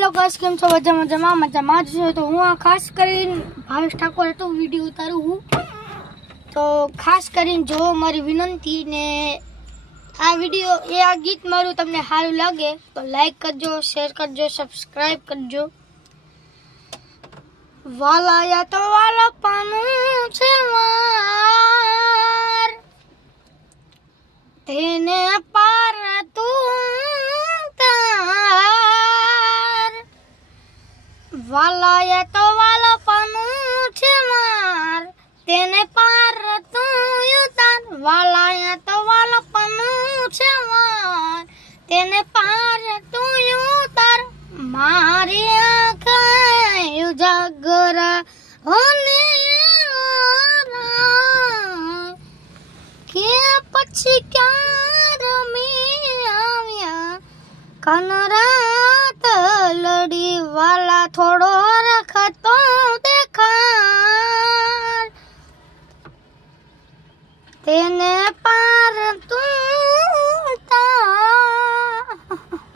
Hello guys केम छो मजा मजा मजा जो तो हूँ खास करीन भावेश ठाकुर तो वीडियो उतारू हूँ तो खास करीन जो मारी विनंती ने आ वीडियो ये आ गीत मारू तमने सारू लगे तो लाइक करजो शेर करजो सब्सक्राइब करजो। वाला या तो वाला पानू छे मार तेने पार तू वाला या तो वाला पानू छे मार तेने पार तू उतार वाला या तो वाला पानू छे मार तेने पार तू उतार मारी आँखें उजागरा होने के पछी क्या रमी आव्या कनरात लड़ी वाला थोड़ो रखतो देखा तेने